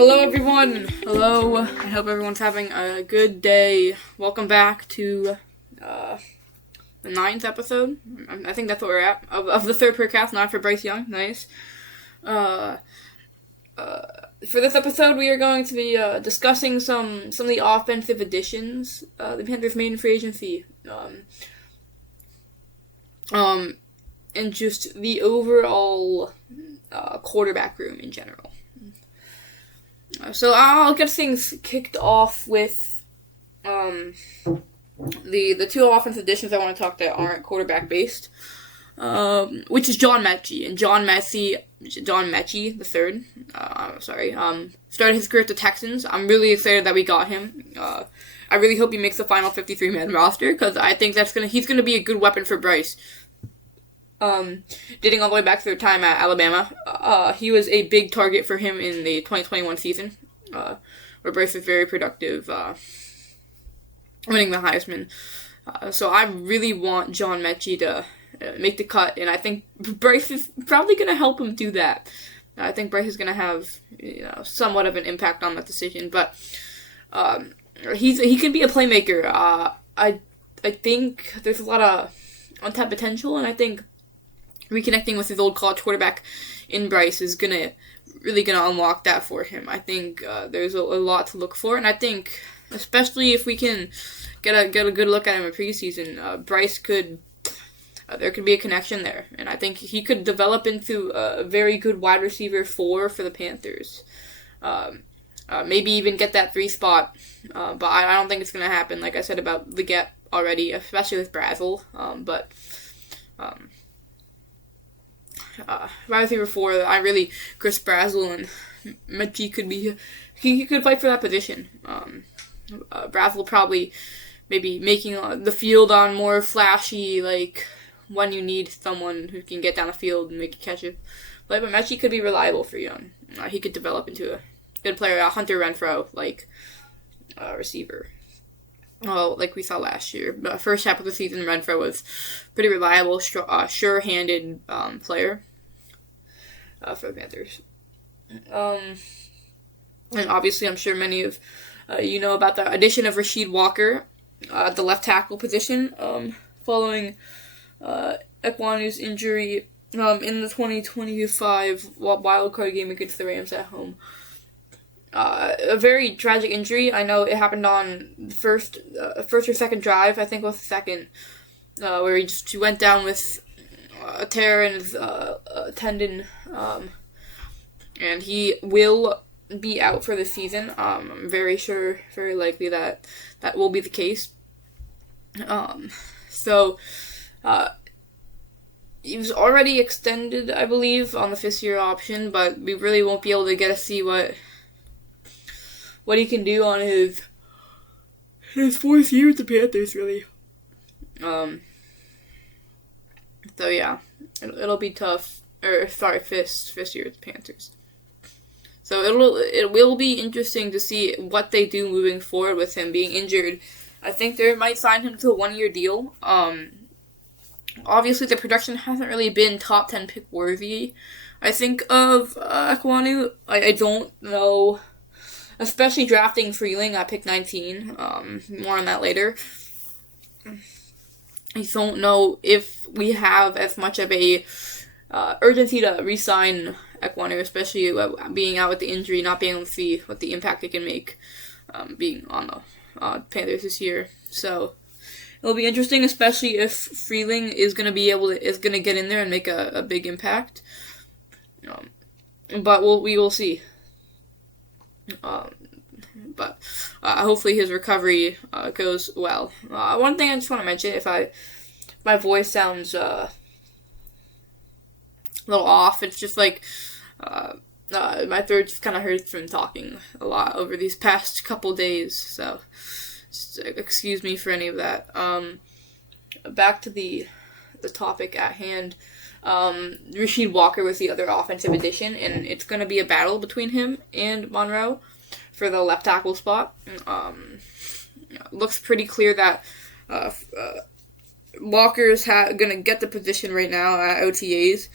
Hello everyone! Hello, I hope everyone's having a good day. Welcome back to the 9th episode. I think that's what we're at, of the Sir Purrcast, not for Bryce Young. Nice. For this episode, we are going to be discussing some of the offensive additions the Panthers made in free agency. And just the overall quarterback room in general. So I'll get things kicked off with the two offensive additions I want to talk that aren't quarterback based, which is John Mechie. And John Mechie the third. Started his career at the Texans. I'm really excited that we got him. I really hope he makes the final 53-man roster because I think he's gonna be a good weapon for Bryce. Dating all the way back to their time at Alabama, he was a big target for him in the 2021 season, where Bryce was very productive, winning the Heisman. So I really want John Mechie to make the cut, and I think Bryce is probably going to help him do that. I think Bryce is going to have somewhat of an impact on that decision, but he can be a playmaker. I think there's a lot of untapped potential, and I think reconnecting with his old college quarterback in Bryce is really gonna unlock that for him. I think there's a lot to look for, and I think especially if we can get a good look at him in preseason, Bryce there could be a connection there, and I think he could develop into a very good wide receiver for the Panthers. Maybe even get that 3 spot, but I don't think it's gonna happen. Like I said about the Get already, especially with Brazel, wide receiver 4, Chris Brazel and Mechie he could fight for that position. Brazel probably maybe making the field on more flashy, like when you need someone who can get down the field and make a catch it. But Mechie could be reliable for Young. He could develop into a good player, a Hunter Renfrow like receiver. Well, like we saw last year. But first half of the season, Renfrow was pretty reliable, sure-handed player for the Panthers. And obviously, I'm sure many of you know about the addition of Rasheed Walker at the left tackle position following Ekwonu's injury in the 2025 wildcard game against the Rams at home. A very tragic injury. I know it happened on the first or second drive. I think it was the second, where he went down with a tear in his tendon, and he will be out for the season. I'm very likely that will be the case. So he was already extended, I believe, on the 5th-year option, but we really won't be able to get to see what he can do on his 4th year at the Panthers, really. So yeah, it'll be tough. 5th year at the Panthers. So it will be interesting to see what they do moving forward with him being injured. I think they might sign him to a 1-year deal. Obviously the production hasn't really been top 10 pick worthy. I think of Ekwonu. I don't know. Especially drafting Freeling at pick 19. More on that later. I don't know if we have as much of a urgency to re-sign Ekwonu, especially being out with the injury, not being able to see what the impact it can make being on the Panthers this year. So it'll be interesting, especially if Freeling is going to get in there and make a big impact. But we will see. But hopefully his recovery goes well. One thing I just want to mention, if my voice sounds a little off, it's just like my throat just kind of hurts from talking a lot over these past couple days, so just excuse me for any of that. Back to the topic at hand. Rasheed Walker was the other offensive addition, and it's going to be a battle between him and Monroe for the left tackle spot. Looks pretty clear that Walker's going to get the position right now at OTAs.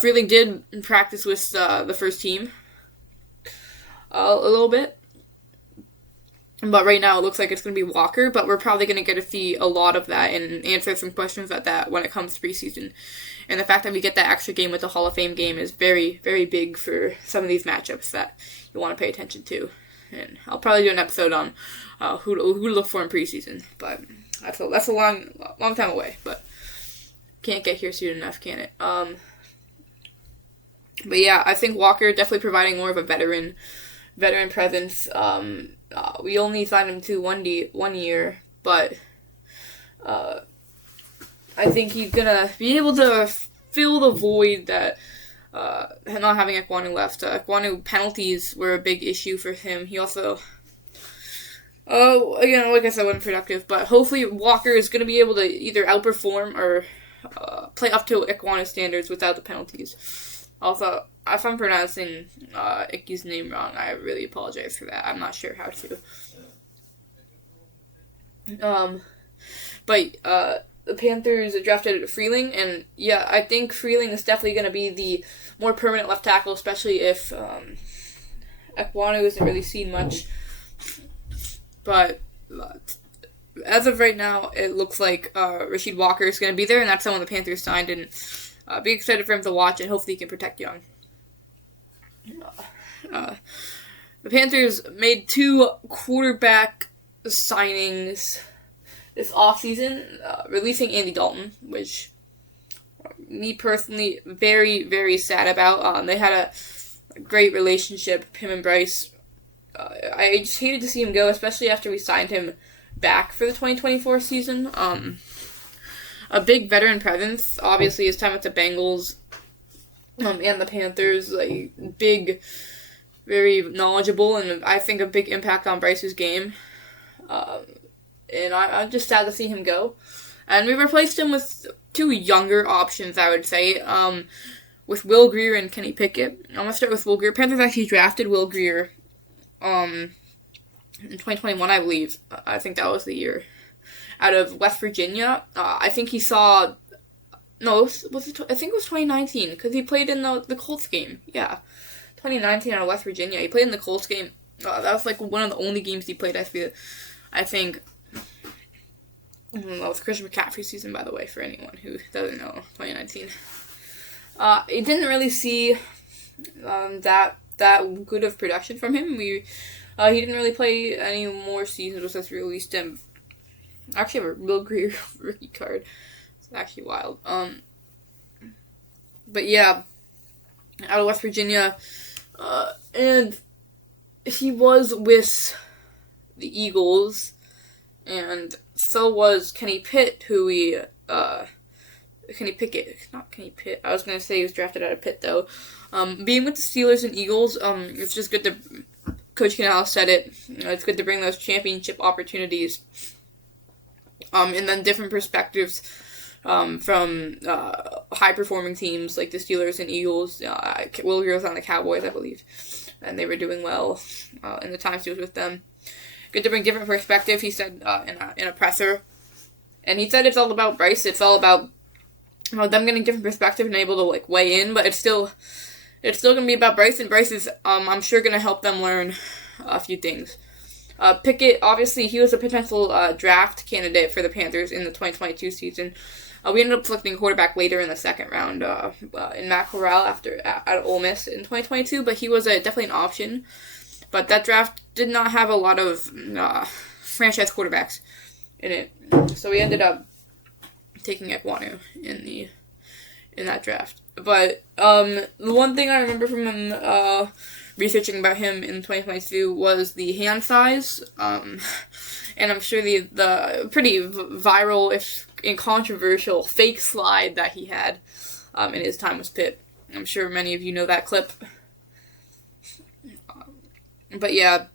Freeling did practice with the first team. a little bit. But right now it looks like it's going to be Walker, but we're probably going to get to see a lot of that and answer some questions at that when it comes to preseason. And the fact that we get that extra game with the Hall of Fame game is very, very big for some of these matchups that you want to pay attention to. And I'll probably do an episode on who to look for in preseason. But that's a long time away, but can't get here soon enough, can it? But yeah, I think Walker definitely providing more of a veteran presence. We only signed him to 1 year, but I think he's gonna be able to fill the void that not having Ekwonu left. Ekwonu penalties were a big issue for him. He also, again, like I said, wasn't productive, but hopefully Walker is gonna be able to either outperform or play up to Ekwonu's standards without the penalties. Also, if I'm pronouncing Icky's name wrong, I really apologize for that. I'm not sure how to. But the Panthers drafted Freeling, and yeah, I think Freeling is definitely going to be the more permanent left tackle, especially if Ekwonu isn't really seen much. But as of right now, it looks like Rasheed Walker is going to be there, and that's someone the Panthers signed, and be excited for him to watch, and hopefully he can protect Young. The Panthers made 2 quarterback signings this offseason, releasing Andy Dalton, which me personally very, very sad about. They had a great relationship, him and Bryce. I just hated to see him go, especially after we signed him back for the 2024 season. A big veteran presence, obviously his time with the Bengals and the Panthers, like big, very knowledgeable, and I think a big impact on Bryce's game. And I'm just sad to see him go. And we replaced him with 2 younger options, I would say, with Will Grier and Kenny Pickett. I'm going to start with Will Grier. Panthers actually drafted Will Grier in 2021, I believe. I think that was the year. Out of West Virginia. I think he saw... No, I think it was 2019, because he played in the Colts game. Yeah, 2019 out of West Virginia. He played in the Colts game. That was like one of the only games he played, I think. That was Christian McCaffrey's season, by the way, for anyone who doesn't know, 2019. It didn't really see that good of production from him. He didn't really play any more seasons with us. Released him. Actually, a Will Grier rookie card. It's actually wild. But yeah, out of West Virginia, and he was with the Eagles, and so was Kenny Pitt, Kenny Pickett, not Kenny Pitt. I was going to say he was drafted out of Pitt, though. Being with the Steelers and Eagles, it's just good to, Coach Canales said it, it's good to bring those championship opportunities, and then different perspectives, from high-performing teams like the Steelers and Eagles. Will Grier was on the Cowboys, I believe, and they were doing well in the times he was with them. Good to bring different perspective, he said in a presser. And he said it's all about Bryce. It's all about them getting different perspective and able to weigh in, but it's still going to be about Bryce, and Bryce is, I'm sure, going to help them learn a few things. Pickett, obviously, he was a potential draft candidate for the Panthers in the 2022 season. We ended up selecting quarterback later in the second round in Matt Corral out of Ole Miss in 2022, but he was definitely an option. But that draft did not have a lot of franchise quarterbacks in it, so we ended up taking Ekwonu in that draft. But the one thing I remember from him researching about him in 2022 was the hand size, and I'm sure the pretty viral, if controversial, fake slide that he had in his time with Pitt. I'm sure many of you know that clip. But yeah,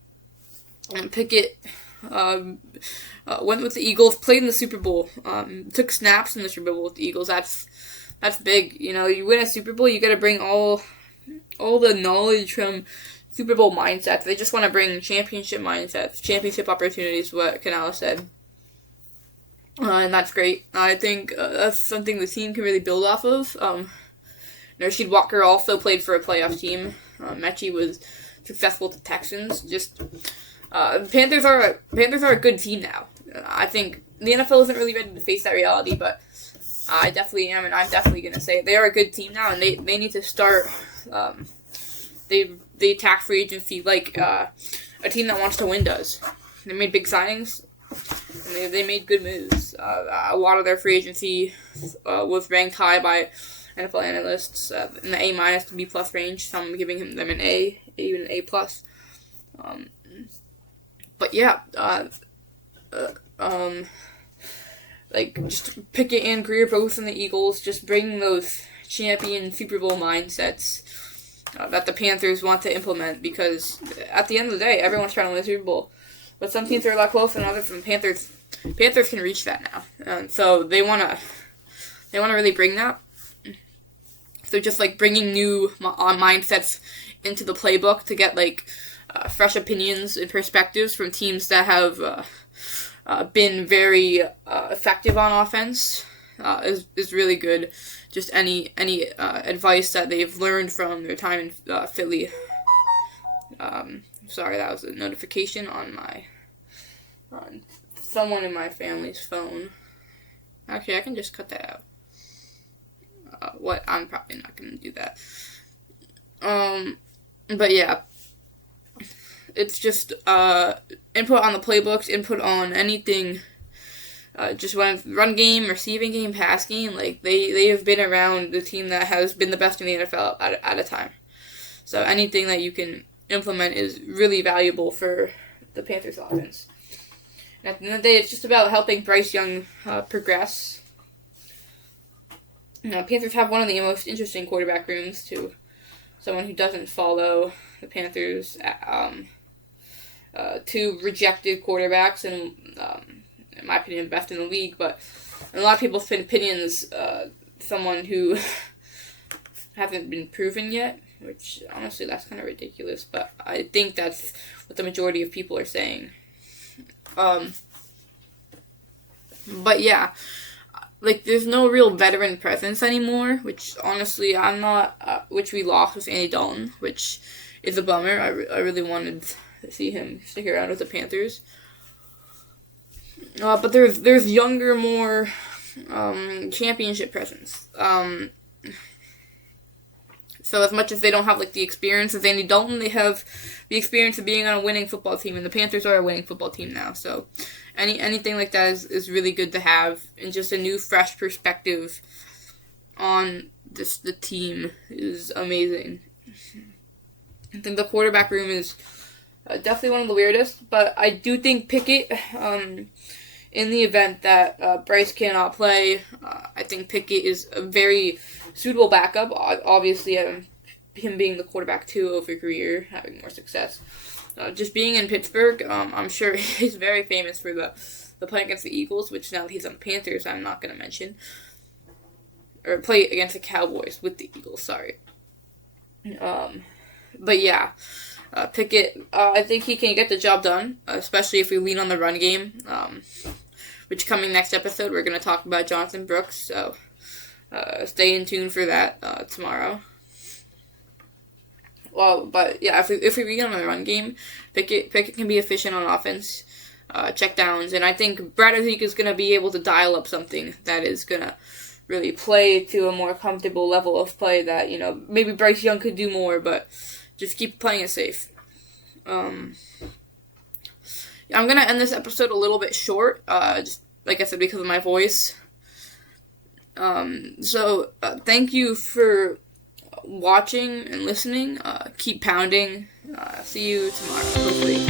Pickett went with the Eagles, played in the Super Bowl, took snaps in the Super Bowl with the Eagles. That's big. You win a Super Bowl, you got to bring all the knowledge from Super Bowl mindsets. They just want to bring championship mindsets, championship opportunities, what Canales said. And that's great. I think that's something the team can really build off of. Rasheed Walker also played for a playoff team. Mechie was successful with the Texans. Just Panthers are a good team now. I think the NFL isn't really ready to face that reality, but I definitely am, and I'm definitely gonna say they are a good team now, and they need to start. They attack free agency like a team that wants to win does. They made big signings, and they made good moves. A lot of their free agency was ranked high by NFL analysts in the A- to B+ range. Some giving them an A, even an A+. But yeah, like just Pickett and Greer both in the Eagles, just bringing those champion Super Bowl mindsets that the Panthers want to implement, because at the end of the day, everyone's trying to win a Super Bowl. But some teams are a lot closer than others, and Panthers can reach that now. And so they wanna really bring that. So just like bringing new mindsets into the playbook to get like fresh opinions and perspectives from teams that have been very effective on offense is really good. Just any advice that they've learned from their time in Philly. Sorry, that was a notification on someone in my family's phone. Actually, I can just cut that out. I'm probably not going to do that. But yeah. It's just input on the playbooks, input on anything. Just when run game, receiving game, pass game, like they have been around the team that has been the best in the NFL at a time. So anything that you can implement is really valuable for the Panthers offense. And at the end of the day, it's just about helping Bryce Young progress. Panthers have one of the most interesting quarterback rooms to someone who doesn't follow the Panthers. Two rejected quarterbacks, and in my opinion, the best in the league. But in a lot of people's opinions, someone who hasn't been proven yet, which honestly, that's kind of ridiculous. But I think that's what the majority of people are saying. But yeah, like there's no real veteran presence anymore, which honestly I'm not. Which we lost with Andy Dalton, which is a bummer. I really wanted to see him stick around with the Panthers. But there's younger, more championship presence. So as much as they don't have like the experience of Andy Dalton, they have the experience of being on a winning football team, and the Panthers are a winning football team now. So anything like that is really good to have, and just a new, fresh perspective on the team is amazing. I think the quarterback room is definitely one of the weirdest, but I do think Pickett, in the event that Bryce cannot play, I think Pickett is a very suitable backup. Obviously, him being the quarterback 2 over Greer, having more success. Just being in Pittsburgh, I'm sure he's very famous for the play against the Eagles, which now that he's on the Panthers, I'm not going to mention. Or play against the Cowboys with the Eagles, sorry. But yeah, Pickett, I think he can get the job done, especially if we lean on the run game, which coming next episode, we're going to talk about Jonathan Brooks, so stay in tune for that tomorrow. Well, but yeah, if we lean on the run game, Pickett can be efficient on offense, check downs, and I think Brad Zeke is going to be able to dial up something that is going to really play to a more comfortable level of play that, maybe Bryce Young could do more, but just keep playing it safe. I'm going to end this episode a little bit short, just like I said, because of my voice. So thank you for watching and listening. Keep pounding. See you tomorrow, hopefully.